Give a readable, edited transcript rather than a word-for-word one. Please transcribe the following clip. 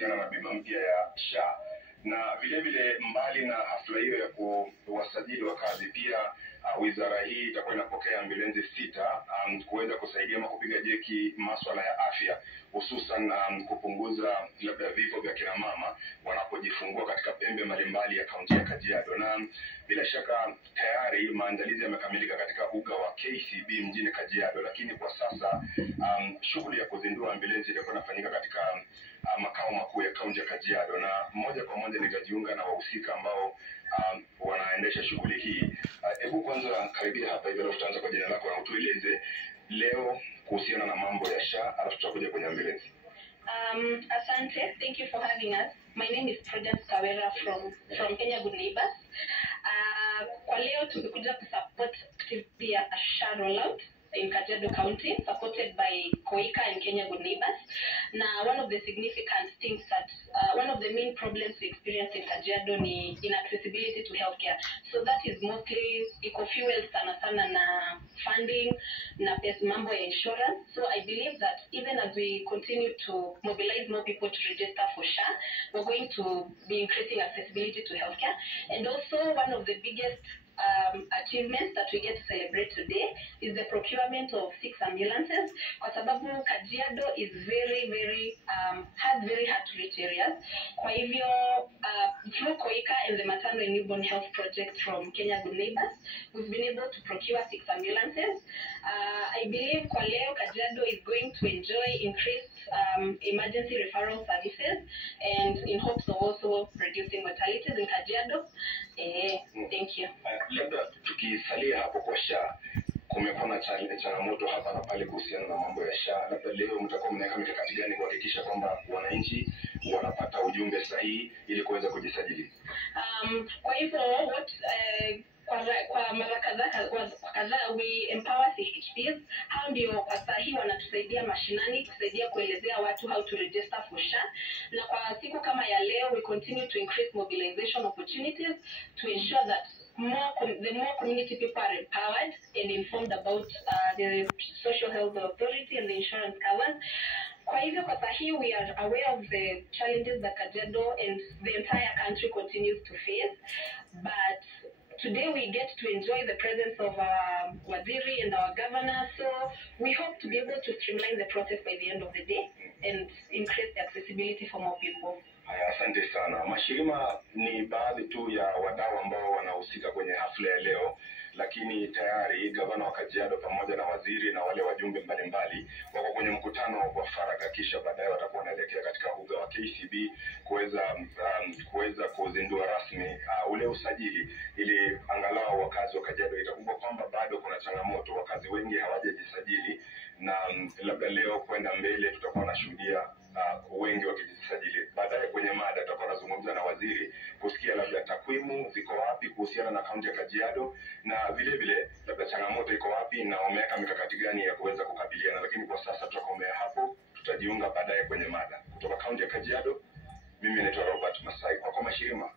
kuhusiana na bima mpya ya SHA. Na vile vile mbali na hafla hiyo ya kuwasajili wakazi, pia wizara hii itakuwa inapokea ambulensi 6 kuweza kusaidia ama kupiga jeki masuala ya afya, hususan kupunguza labda vifo vya kina mama wanapojifungua katika pembe mbalimbali ya kaunti ya Kajiado. Na bila shaka tayari maandalizi yamekamilika katika uga wa KCB mjini Kajiado, lakini kwa sasa shughuli ya kuzindua ambulensi itakuwa inafanyika katika makao makuu ya kaunti ya Kajiado, na moja kwa moja nitajiunga na wahusika ambao wanaendesha shughuli hii. Hebu kwanza karibia hapa hivi, alafu tutaanza kwa jina lako na utueleze leo kuhusiana na mambo ya SHA, alafu tutakuja kwenye ambulance. Asante, thank you for having us. My name is Prudence Kawera from Kenya Good Neighbors. Kwa leo tumekuja kusupport pia a SHA rollout in Kajiado County, supported by Koika and Kenya Good Neighbors. Now, one of the significant things that, one of the main problems we experience in Kajiado is inaccessibility to healthcare. So that is mostly eco-fuel sana na funding, na pesa mambo ya insurance. So I believe that even as we continue to mobilize more people to register for SHA, we're going to be increasing accessibility to healthcare. And also one of the biggest achievements that we get to celebrate today is the procurement of 6 ambulances. Kwa sababu Kajiado is has very hard to reach areas. Kwa hivyo, through Koika and the Maternal and Newborn Health Project from Kenya Good Neighbors, we've been able to procure 6 ambulances. I believe kwa leo Kajiado is going to enjoy increased emergency referral services, and in hopes of also reducing mortalities in Kajiado. Thank you. Labda tukisalia hapo kwa SHA, kumekuwa na changamoto hapa na pale kuhusiana na mambo ya SHA. Labda leo mtakuwa mnaweka mikakati gani kuhakikisha kwamba wananchi wanapata ujumbe sahihi ili kuweza kujisajili? Kwa hivyo kwa mara kadhaa we empower CHPs. Hao ndio kwa sahihi wanatusaidia mashinani, kusaidia kuelezea watu how to register for SHA. Na kwa siku kama ya leo, we continue to increase mobilization opportunities to ensure that the more community people are empowered and informed about the social health authority and the insurance covers. Kwa hivyo kwa sahihi, we are aware of the challenges that Kajiado and the entire country continues to face, but today we get to enjoy the presence of our waziri and our governor, so we hope to be able to streamline the process by the end of the day and increase the accessibility for more people. Asante sana. Mashirima ni baadhi tu ya wadau ambao wanahusika kwenye hafla ya leo, lakini tayari gavana wa Kajiado pamoja na waziri na wale wajumbe mbalimbali wako kwenye mkutano wa faragha, kisha baadaye watakuwa wanaelekea katika uga wa KCB kuweza kuzindua rasmi ule usajili, ili angalau wakazi wa Kajiado. Itakumbuka kwamba bado kuna changamoto, wakazi wengi hawajajisajili, na labda leo kwenda mbele tutakuwa nashuhudia wengi wakijisajili. Baadaye kwenye mada tutakuwa nazungumza na waziri kusikia labda takwimu ziko wapi kuhusiana na kaunti ya Kajiado, na vile vile labda changamoto iko wapi na wameweka mikakati gani ya kuweza kukabiliana. Lakini kwa sasa tutakomea hapo, tutajiunga baadaye kwenye mada. Kutoka kaunti ya Kajiado, mimi naitwa Robert Masai. Kwa Mashirima.